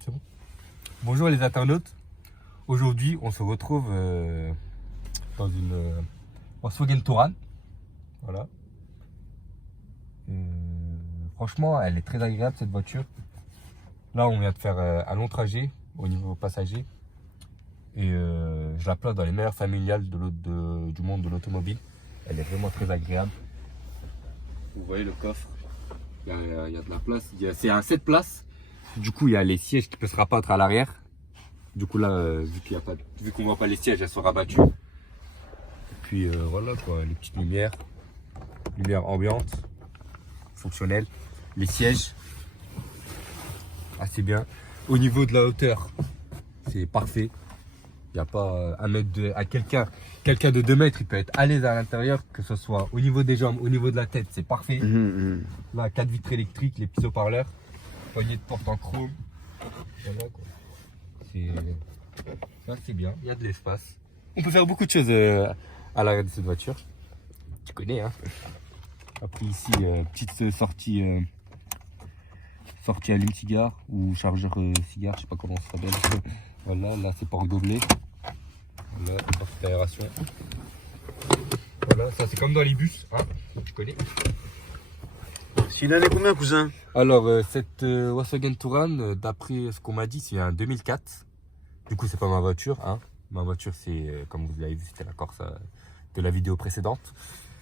C'est bon. Bonjour les internautes. Aujourd'hui, on se retrouve dans une Volkswagen Touran. Voilà. Franchement, elle est très agréable cette voiture. Là, on vient de faire un long trajet au niveau passager. Et je la place dans les meilleures familiales du monde de l'automobile. Elle est vraiment très agréable. Vous voyez le coffre. Il y a de la place. C'est un 7 places. Du coup, il y a les sièges qui peuvent se rabattre à l'arrière. Du coup, là, vu qu'on ne voit pas les sièges, elles sont rabattues. Et puis voilà quoi, les petites lumières. Lumière ambiante, fonctionnelle. Les sièges, assez bien. Au niveau de la hauteur, c'est parfait. Il n'y a pas un mètre à quelqu'un de 2 mètres, il peut être à l'aise à l'intérieur, que ce soit au niveau des jambes, au niveau de la tête, c'est parfait. Là, 4 vitres électriques, les petits haut-parleurs, poignée de porte en chrome. Voilà quoi. C'est bien, il y a de l'espace. On peut faire beaucoup de choses à l'arrière de cette voiture. Tu connais, hein. Après ici, petite sortie allume-cigare ou chargeur cigare, je sais pas comment ça s'appelle. Voilà, là c'est porte gobelet. Voilà, porte d'aération. Voilà, ça c'est comme dans les bus, hein, tu connais. Celui-là, elle est combien, cousin? Alors, cette Volkswagen Touran, d'après ce qu'on m'a dit, c'est un 2004. Du coup, c'est pas ma voiture, hein. Ma voiture, c'est, comme vous l'avez vu, c'était la Corse de la vidéo précédente.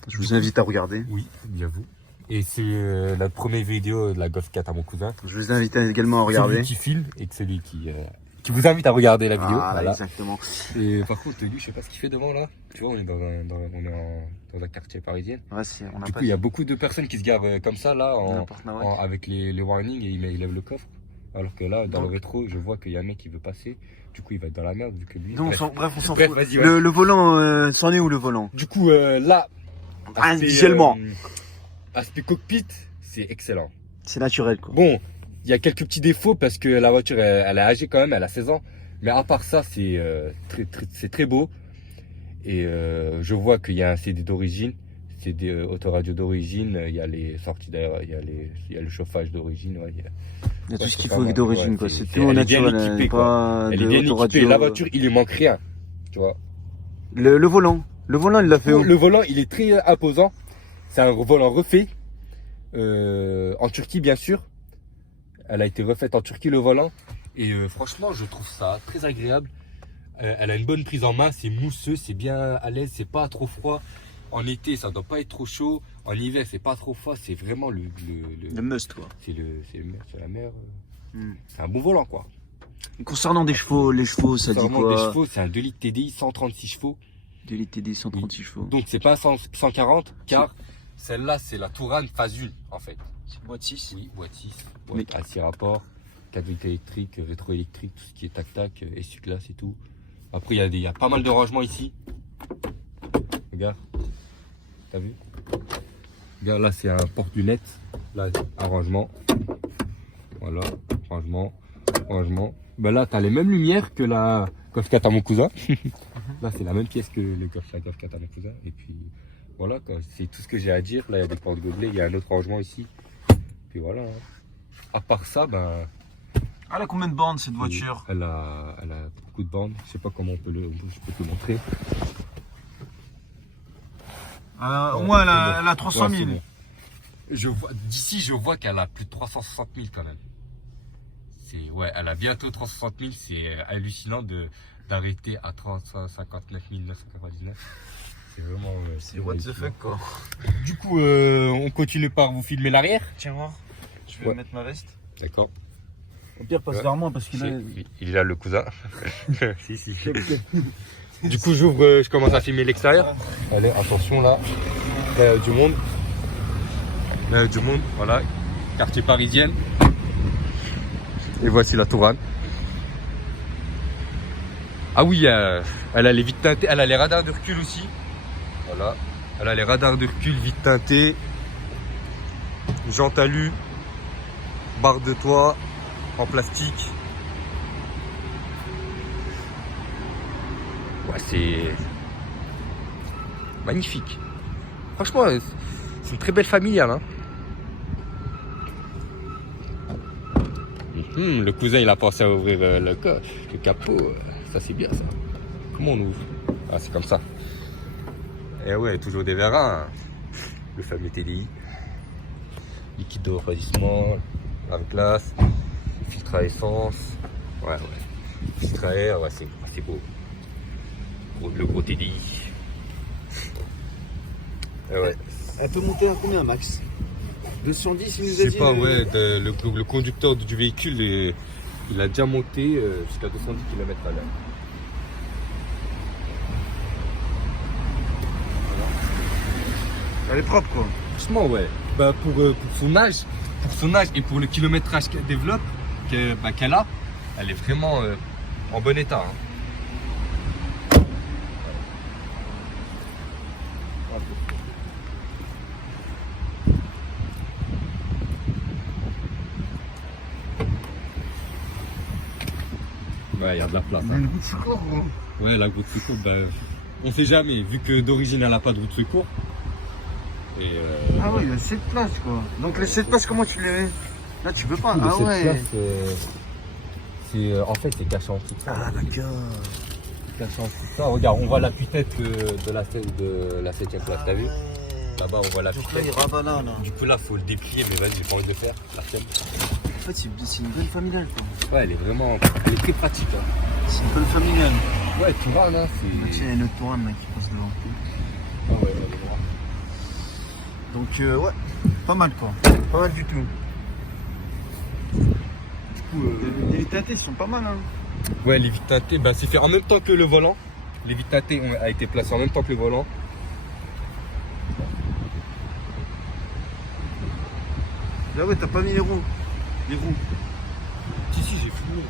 Je vous invite à regarder. Oui, bien vous. Et c'est la première vidéo de la Golf 4 à mon cousin. Je vous invite également à regarder. Celui qui filme et celui qui vous invite à regarder la vidéo. Ah, voilà. exactement. Et par contre, lui, je sais pas ce qu'il fait devant là. Tu vois, on est dans un quartier parisien. Ouais, Du coup, il y a beaucoup de personnes qui se garent comme ça là, avec les warnings et il lève le coffre. Alors que là, dans le rétro, je vois qu'il y a un mec qui veut passer. Du coup, il va être dans la merde vu que lui. Donc, bref, on s'en Bref, fout. vas-y, ouais. Le volant, c'en est où le volant? Du coup, là, Visuellement. aspect cockpit, c'est excellent. C'est naturel, quoi. Bon, il y a quelques petits défauts parce que la voiture, elle est âgée quand même, elle a 16 ans. Mais à part ça, c'est très beau. Et je vois qu'il y a un CD d'origine, CD autoradio d'origine, il y a les sorties d'air, il y a le chauffage d'origine. Ouais, Il y a tout ce qu'il faut d'origine, quoi. C'est tout elle est bien naturel. équipée, quoi. Elle est bien équipée. La voiture, il lui manque rien. Tu vois. Le volant, il l'a fait où? Le volant, il est très imposant. C'est un volant refait. En Turquie, bien sûr. Elle a été refaite en Turquie, le volant. Et franchement, je trouve ça très agréable. Elle a une bonne prise en main. C'est mousseux, c'est bien à l'aise, c'est pas trop froid. En été, ça doit pas être trop chaud. En hiver, c'est pas trop froid. C'est vraiment le must, quoi. C'est la mer. C'est un bon volant, quoi. Concernant les chevaux, ça dit quoi? Les chevaux, c'est un 2 litres TDI, 136 chevaux. 2 litres TDI, 136 chevaux. Donc, c'est pas 140, car celle-là, c'est la Touran phase 1, en fait. C'est boîte 6? Oui, boîte 6. Boîte à 6 rapports, 4 vitres électriques, rétro-électrique, tout ce qui est tac-tac, essuie-glace et tout. Après, il y a pas mal de rangements ici. Regarde. T'as vu? Regarde, là, c'est un porte-lunettes. Là, un rangement. Voilà, rangement. Ben là, t'as les mêmes lumières que la Golf 4 à mon cousin. Là, c'est la même pièce que la Golf 4 à mon cousin. Et puis, voilà, c'est tout ce que j'ai à dire. Là, il y a des portes gobelets, il y a un autre rangement ici. Puis voilà. À part ça, ben. Elle a combien de bornes cette voiture? Elle a beaucoup de bornes. Je sais pas comment je peux te le montrer. Au moins, elle a 300 000. Bon. D'ici, je vois qu'elle a plus de 360 000 quand même. Ouais, elle a bientôt 360 000. C'est hallucinant d'arrêter à 359 999. C'est vraiment. C'est what the fuck, quoi. Du coup, on continue par vous filmer l'arrière. Tiens voir, je vais mettre ma veste. D'accord. Au pire, passe vers moi parce qu'il a. Il est là le cousin. si. Du coup, je commence à filmer l'extérieur. Allez, attention là. Du monde. Voilà. Quartier parisienne. Et voici la Touran. Ah oui, elle a les vitres teintées. Elle a les radars de recul aussi. Voilà. Elle a les radars de recul, vitres teintées. Jantes alu. Barre de toit en plastique. Ouais, c'est magnifique. Franchement, c'est une très belle familiale. Hein. Le cousin il a pensé à ouvrir le capot. Ça c'est bien ça. Comment on ouvre? Ah c'est comme ça. Et ouais, toujours des vérins. Le fameux TDI. Liquide de refroidissement, lave-glace, filtre à essence. Ouais. Filtre à air, ouais, c'est beau. Le gros TDI. Et ouais. Elle peut monter à combien, max? 210, il nous a Je dit. sais pas, ouais, le conducteur du véhicule, il a déjà monté jusqu'à 210 km à l'heure. Elle est propre, quoi. Franchement, ouais. Bah, pour son âge et pour le kilométrage qu'elle développe, qu'elle a, elle est vraiment en bon état. Hein. Ouais, il y a de la place. Il y a une roue de secours, gros. Ouais, la roue de secours, bah, on sait jamais, vu que d'origine elle n'a pas de roue de secours. Et Ah ouais, il y a 7 places, quoi. Donc les 7 places, comment tu les mets? Là, tu peux pas. du coup, Ah cette ouais. place, en fait, c'est caché en dessous de ça. Ah d'accord. Caché en dessous de ça. Regarde, on voit la tête de la 7ème place, t'as vu? Là-bas, on voit la Donc là, il rabat là. Du coup, là, faut le déplier, mais vas-y, j'ai pas envie de le faire. La flemme. En fait, c'est une belle familiale, quoi. Ouais, elle est très pratique. Hein. C'est une belle familiale. Ouais, tu vois, là, c'est. Tiens, il y a une autre Touran là qui passe devant. Ah ouais, elle est droite. Donc ouais, pas mal, quoi. Pas mal du tout. Du coup, les tâtés sont pas mal, hein. Ouais, les vitres teintées, bah, c'est fait en même temps que le volant. Les vitres teintées ont été placées en même temps que le volant. Là, ouais, t'as pas mis les roues. Les roues. Si, j'ai filmé.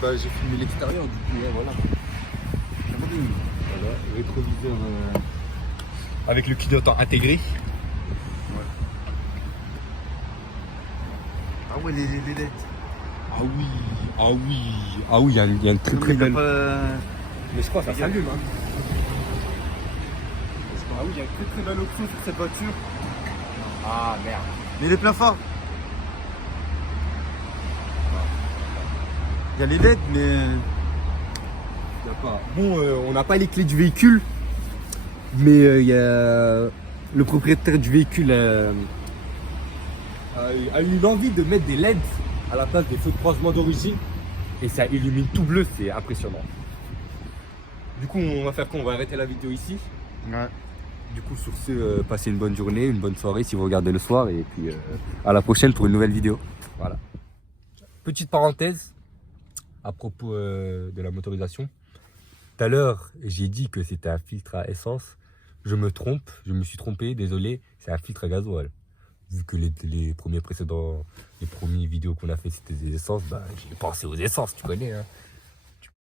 J'ai filmé l'extérieur, du coup, ouais, voilà. Voilà, rétroviseur avec le clignotant intégré. Ah ouais, les LED. Ah oui, il y a une très très belle. Mais je crois que ça s'allume. Hein. Ah oui, il y a une très belle option sur cette voiture. Ah merde. Mais les plafonds. Il y a les LED, mais. Bon, on n'a pas les clés du véhicule, mais il y a le propriétaire du véhicule a eu l'envie de mettre des LED à la place des feux de croisement d'origine et ça illumine tout bleu, c'est impressionnant. Du coup, on va faire quoi? On va arrêter la vidéo ici. Ouais. Du coup, sur ce, passez une bonne journée, une bonne soirée si vous regardez le soir et puis à la prochaine pour une nouvelle vidéo. Voilà. Petite parenthèse à propos de la motorisation. Tout à l'heure, j'ai dit que c'était un filtre à essence. Je me suis trompé, désolé, c'est un filtre à gasoil. Vu que les premières vidéos qu'on a fait c'était des essences, bah j'ai pensé aux essences, tu connais. Hein.